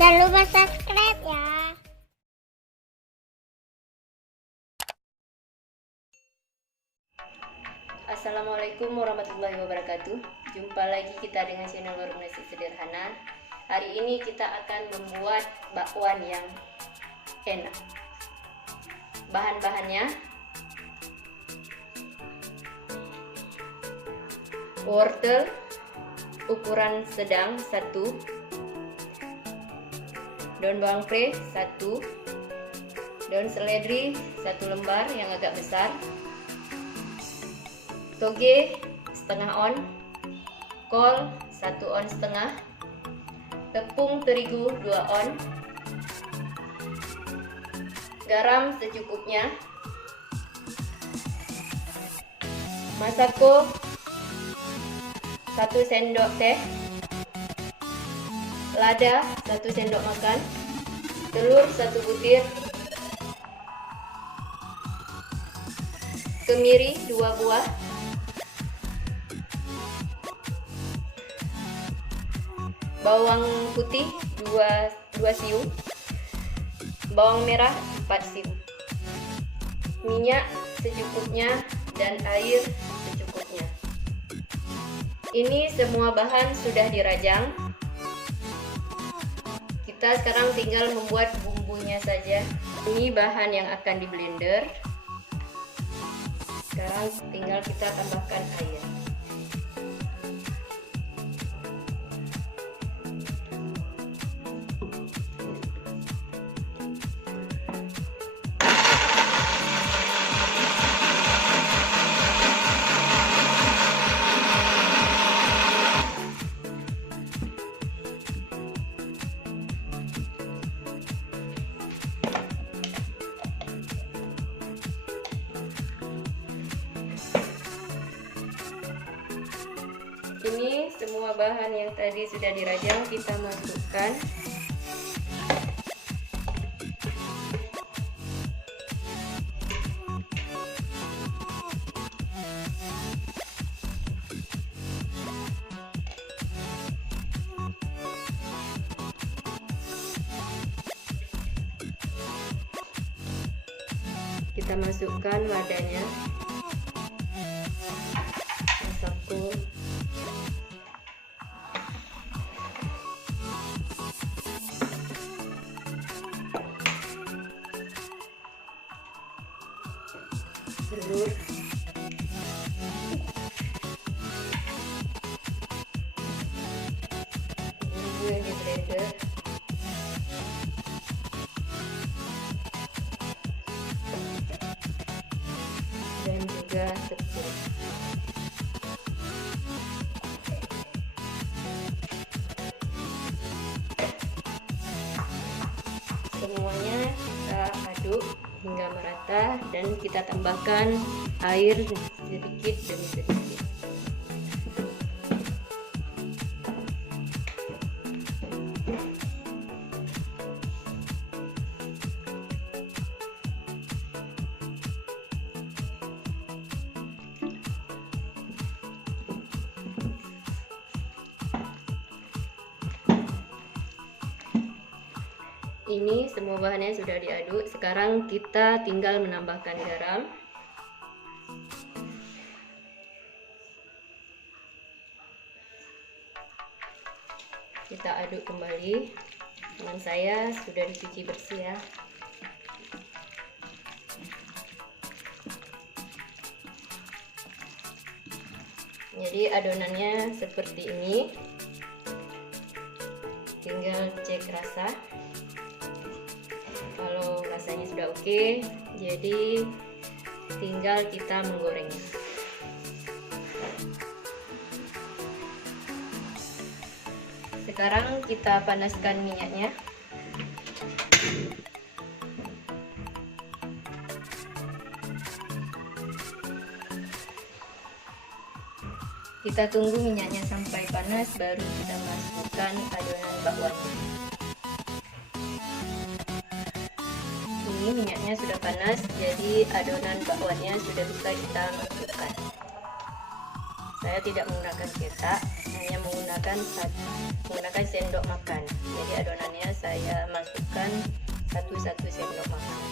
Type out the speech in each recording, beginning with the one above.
Jangan lupa subscribe ya. Assalamualaikum warahmatullahi wabarakatuh. Jumpa lagi kita dengan channel Warung Nasi Sederhana. Hari ini kita akan membuat bakwan yang enak. Bahan-bahannya: wortel ukuran sedang 1, daun bawang pre 1, daun seledri 1 lembar yang agak besar, toge setengah on, kol 1 on setengah, tepung terigu 2 on, garam secukupnya, masako 1 sendok teh, lada 1 sendok makan, telur 1 butir, kemiri 2 buah, bawang putih 2 siung, bawang merah 4 siung, minyak secukupnya, dan air secukupnya. Ini semua bahan sudah dirajang. Kita sekarang tinggal membuat bumbunya saja. Ini bahan yang akan di blender. Sekarang tinggal kita tambahkan air. Ini semua bahan yang tadi sudah dirajang kita masukkan. Kita masukkan ladanya, masako, telur, bumbu yang di blender, dan juga tepung. Semuanya kita aduk hingga merata dan kita tambahkan air sedikit demi sedikit. Ini semua bahannya sudah diaduk. Sekarang kita tinggal menambahkan garam. Kita aduk kembali. Tangan saya sudah dicuci bersih ya. Jadi adonannya seperti ini. Tinggal cek rasa. Kalau rasanya sudah oke, jadi tinggal kita menggorengnya. Sekarang kita panaskan minyaknya. Kita tunggu minyaknya sampai panas, baru kita masukkan adonan bakwannya. Ini minyaknya sudah panas, jadi adonan bakwannya sudah bisa kita masukkan. Saya tidak menggunakan cetak, hanya menggunakan sendok makan. Jadi adonannya saya masukkan 1 sendok makan.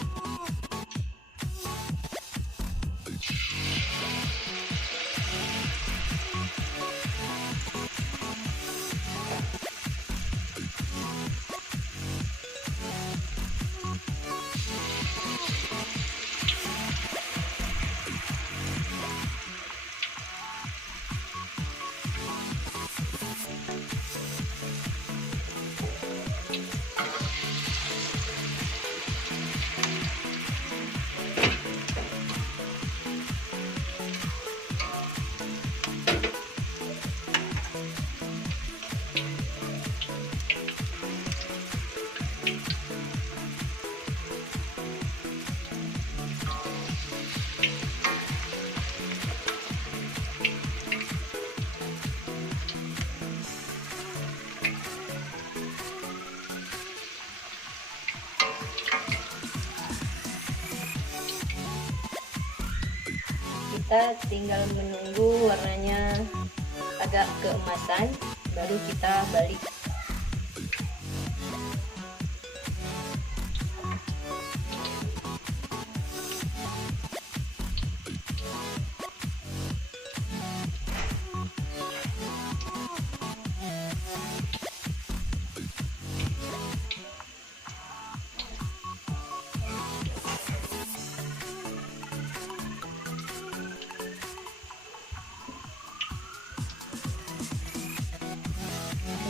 Kita tinggal menunggu warnanya agak keemasan, baru kita balik.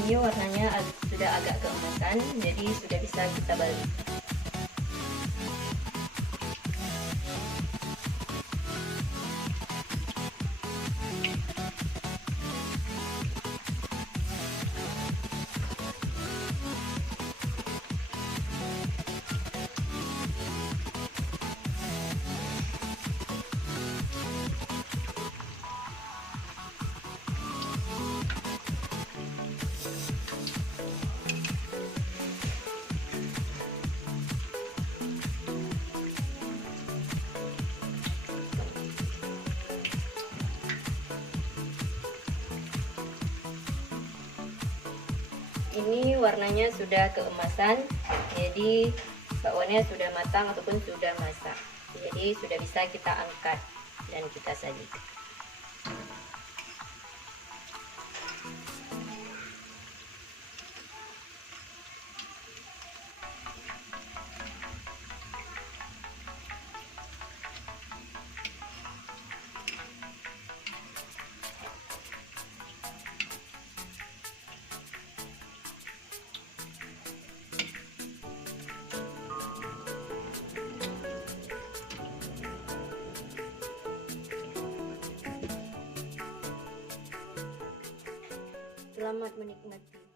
Ini warnanya sudah agak keemasan, jadi sudah bisa kita balik. Ini warnanya sudah keemasan, jadi bakwannya sudah matang ataupun sudah masak. Jadi sudah bisa kita angkat dan kita sajikan. Selamat menikmati.